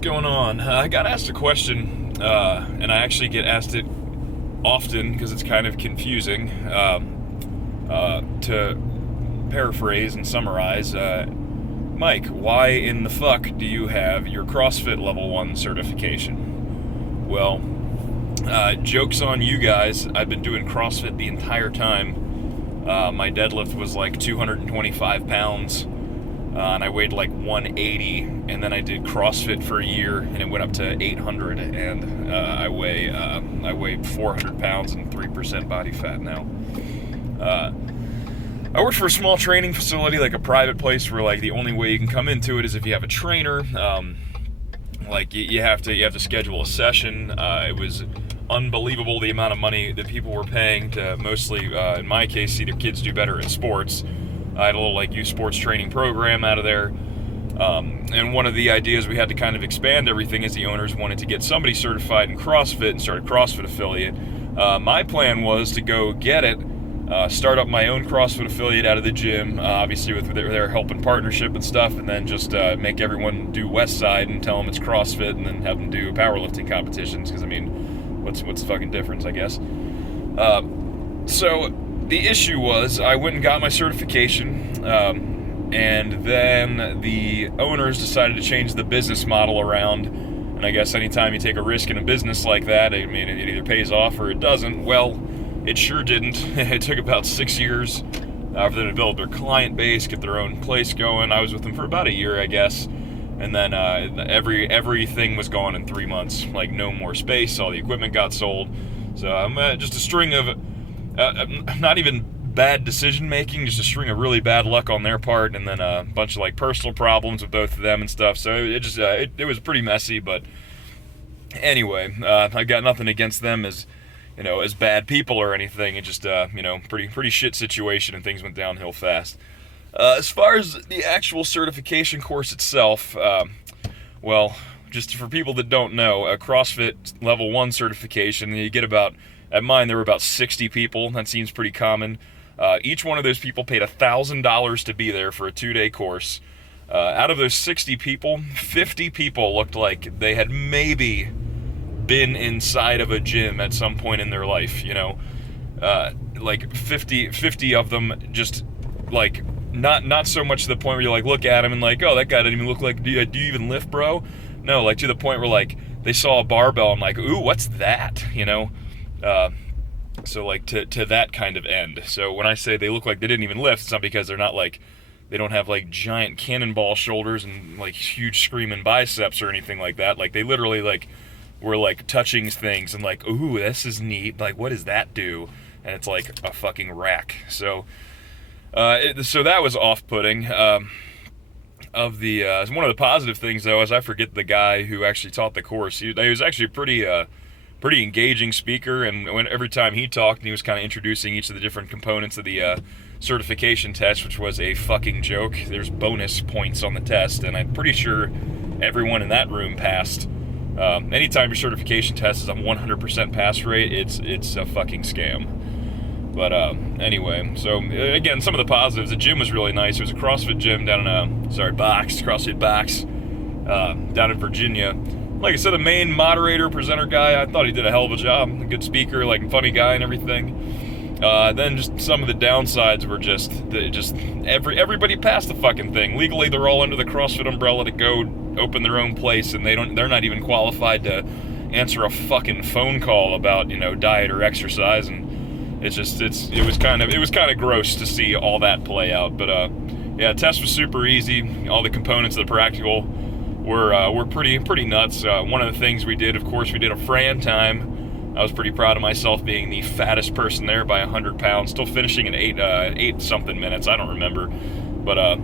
going on? I got asked a question, and I actually get asked it often because it's kind of confusing. To paraphrase and summarize, Mike, why in the fuck do you have your CrossFit Level 1 certification? Well, joke's on you guys. I've been doing CrossFit the entire time. My deadlift was like 225 pounds. And I weighed like 180, and then I did CrossFit for a year, and it went up to 800, and I weigh 400 pounds and 3% body fat now. I worked for a small training facility, like a private place where like the only way you can come into it is if you have a trainer. Like you have to schedule a session. It was unbelievable the amount of money that people were paying to mostly, in my case, see their kids do better in sports. I had a little like youth sports training program out of there. And one of the ideas we had to kind of expand everything is the owners wanted to get somebody certified in CrossFit and start a CrossFit affiliate. My plan was to go get it, start up my own CrossFit affiliate out of the gym, obviously with their help and partnership and stuff, and then just make everyone do West Side and tell them it's CrossFit, and then have them do powerlifting competitions, because I mean, what's the fucking difference, I guess. So the issue was I went and got my certification, and then the owners decided to change the business model around. And I guess anytime you take a risk in a business like that, I mean, it either pays off or it doesn't. Well, it sure didn't. It took about 6 years for them to build their client base, get their own place going. I was with them for about a year, I guess. And then everything was gone in 3 months. Like, no more space. All the equipment got sold. So I'm just a string of not even bad decision making, just a string of really bad luck on their part, and then a bunch of like personal problems with both of them and stuff. So it was pretty messy. But anyway, I got nothing against them as bad people or anything. It just pretty shit situation, and things went downhill fast. As far as the actual certification course itself, well, just for people that don't know, a CrossFit Level 1 certification, you get about, at mine there were about 60 people. That seems pretty common. Each one of those people paid $1,000 to be there for a 2-day course. Out of those 60 people, 50 people looked like they had maybe been inside of a gym at some point in their life, like 50 of them just like not so much to the point where you like look at him and like, oh, that guy didn't even look like, do you even lift, bro? No, like to the point where like they saw a barbell and like, ooh, what's that? So like to that kind of end. So when I say they look like they didn't even lift, it's not because they're not like, they don't have like giant cannonball shoulders and like huge screaming biceps or anything like that. Like they literally like were like touching things and like, ooh, this is neat. Like, what does that do? And it's like a fucking rack. So, so that was off-putting. One of the positive things though is I forget the guy who actually taught the course. He was actually a pretty engaging speaker, and every time he talked, he was kind of introducing each of the different components of the certification test, which was a fucking joke. There's bonus points on the test, and I'm pretty sure everyone in that room passed. Anytime your certification test is a 100% pass rate, it's a fucking scam. But anyway, so again, some of the positives. The gym was really nice. It was a CrossFit gym down in CrossFit box down in Virginia. Like I said, the main moderator, presenter guy, I thought he did a hell of a job. A good speaker, like funny guy and everything. Then just some of the downsides were everybody passed the fucking thing. Legally, they're all under the CrossFit umbrella to go open their own place, and they're not even qualified to answer a fucking phone call about diet or exercise. And it was kind of gross to see all that play out. But yeah, test was super easy. All the components of the practical were pretty nuts. One of the things we did, of course, we did a Fran time. I was pretty proud of myself being the fattest person there by 100 pounds, still finishing in 8 something minutes. I don't remember, but I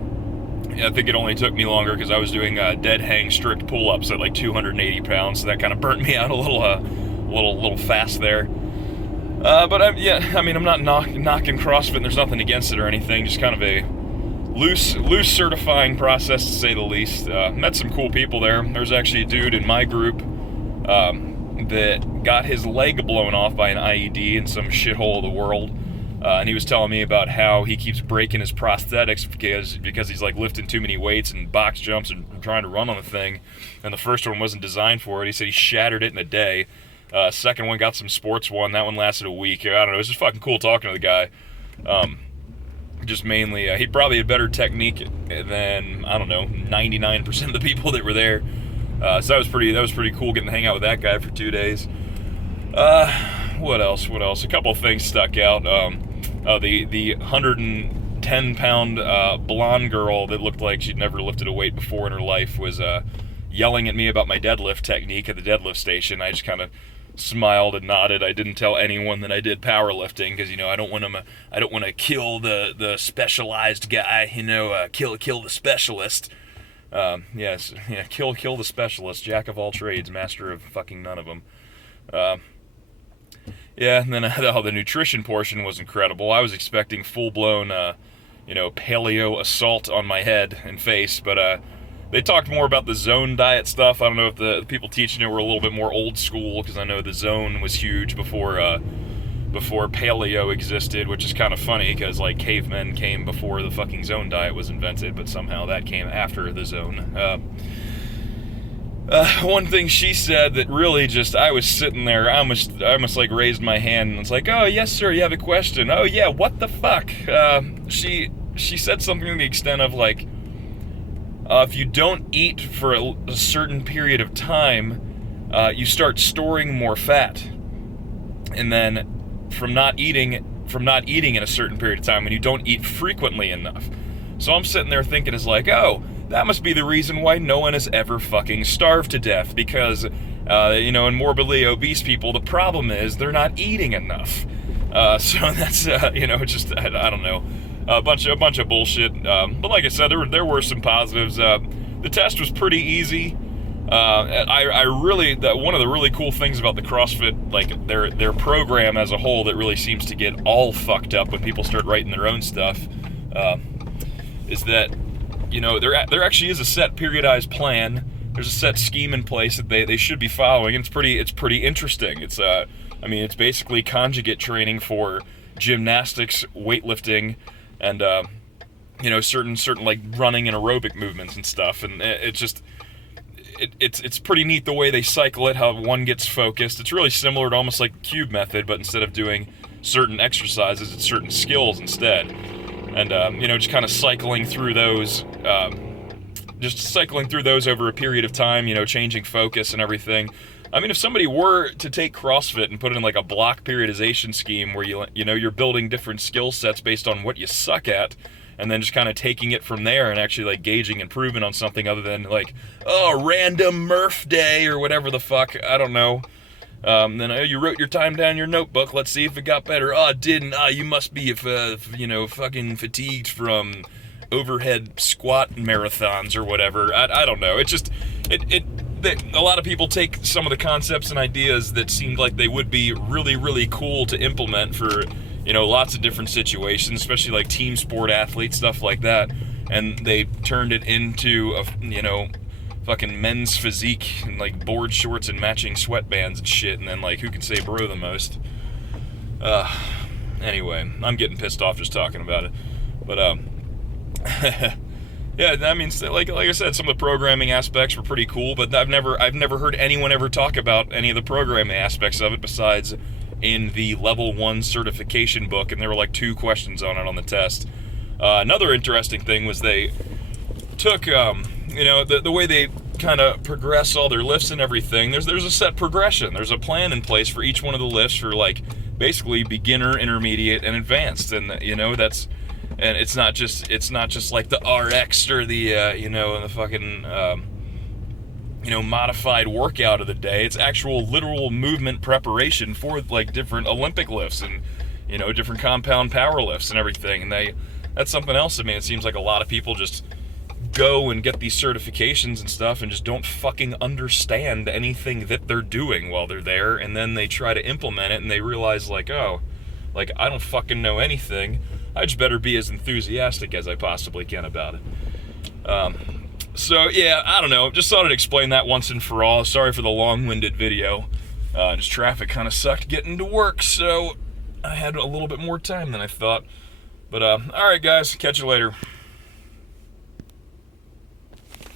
think it only took me longer because I was doing dead hang strict pull-ups at like 280 pounds, so that kind of burnt me out a little fast there. But I'm not knocking CrossFit. There's nothing against it or anything. Just kind of a loose certifying process, to say the least. Met some cool people there. There's actually a dude in my group that got his leg blown off by an IED in some shithole of the world. And he was telling me about how he keeps breaking his prosthetics because he's like lifting too many weights and box jumps and trying to run on the thing. And the first one wasn't designed for it. He said he shattered it in a day. Second one got some sports one. That one lasted a week. I don't know. It was just fucking cool talking to the guy. Just mainly, he probably had better technique than, I don't know, 99% of the people that were there. So that was pretty cool getting to hang out with that guy for 2 days. What else? A couple of things stuck out. The 110-pound blonde girl that looked like she'd never lifted a weight before in her life was yelling at me about my deadlift technique at the deadlift station. I just kind of smiled and nodded. I didn't tell anyone that I did powerlifting because, I don't want to kill the specialized guy. Kill the specialist. Kill the specialist. Jack of all trades, master of fucking none of them. And then the nutrition portion was incredible. I was expecting full-blown, paleo assault on my head and face, but they talked more about the zone diet stuff. I don't know if the people teaching it were a little bit more old school, because I know the zone was huge before paleo existed, which is kind of funny, because like cavemen came before the fucking zone diet was invented, but somehow that came after the zone. One thing she said that really I was sitting there, I almost like raised my hand and it's like, oh yes sir, you have a question. Oh yeah, what the fuck? She said something to the extent of like, if you don't eat for a certain period of time, you start storing more fat. And then from not eating in a certain period of time, when you don't eat frequently enough. So I'm sitting there thinking, it's like, oh, that must be the reason why no one has ever fucking starved to death, because, in morbidly obese people, the problem is they're not eating enough. So that's, just, I don't know, a bunch of bullshit. But like I said, there were some positives. The test was pretty easy. One of the really cool things about the CrossFit, like their program as a whole, that really seems to get all fucked up when people start writing their own stuff, is that, there actually is a set periodized plan. There's a set scheme in place that they should be following, and it's pretty interesting. It's it's basically conjugate training for gymnastics, weightlifting, and certain like running and aerobic movements and stuff. And it's pretty neat the way they cycle it, how one gets focused. It's really similar to almost like the cube method, but instead of doing certain exercises, it's certain skills instead. And, just kind of cycling through those over a period of time, changing focus and everything. I mean, if somebody were to take CrossFit and put it in like a block periodization scheme where you're building different skill sets based on what you suck at, and then just kind of taking it from there and actually like gauging improvement on something other than like, oh, random Murph day or whatever the fuck, I don't know. Then you wrote your time down in your notebook. Let's see if it got better. Oh, it didn't. You must be, fucking fatigued from overhead squat marathons or whatever. I don't know. It's just, a lot of people take some of the concepts and ideas that seemed like they would be really, really cool to implement for, lots of different situations, especially like team sport athletes, stuff like that. And they turned it into fucking men's physique and like board shorts and matching sweatbands and shit, and then like who can say bro the most. Anyway, I'm getting pissed off just talking about it. But yeah, that means that, like I said, some of the programming aspects were pretty cool, but I've never heard anyone ever talk about any of the programming aspects of it besides in the level 1 certification book, and there were like 2 questions on it on the test. Another interesting thing was they took the way they kind of progress all their lifts and everything. There's a set progression. There's a plan in place for each one of the lifts for like basically beginner, intermediate, and advanced. And it's not just like the RX or the the fucking modified workout of the day. It's actual literal movement preparation for like different Olympic lifts and different compound power lifts and everything. And that's something else. I mean, it seems like a lot of people just go and get these certifications and stuff and just don't fucking understand anything that they're doing while they're there, and then they try to implement it and they realize like, oh, like I don't fucking know anything. I just better be as enthusiastic as I possibly can about it. So yeah, I don't know, just thought I'd explain that once and for all. Sorry for the long-winded video. Just traffic kind of sucked getting to work, so I had a little bit more time than I thought. But all right, guys, catch you later.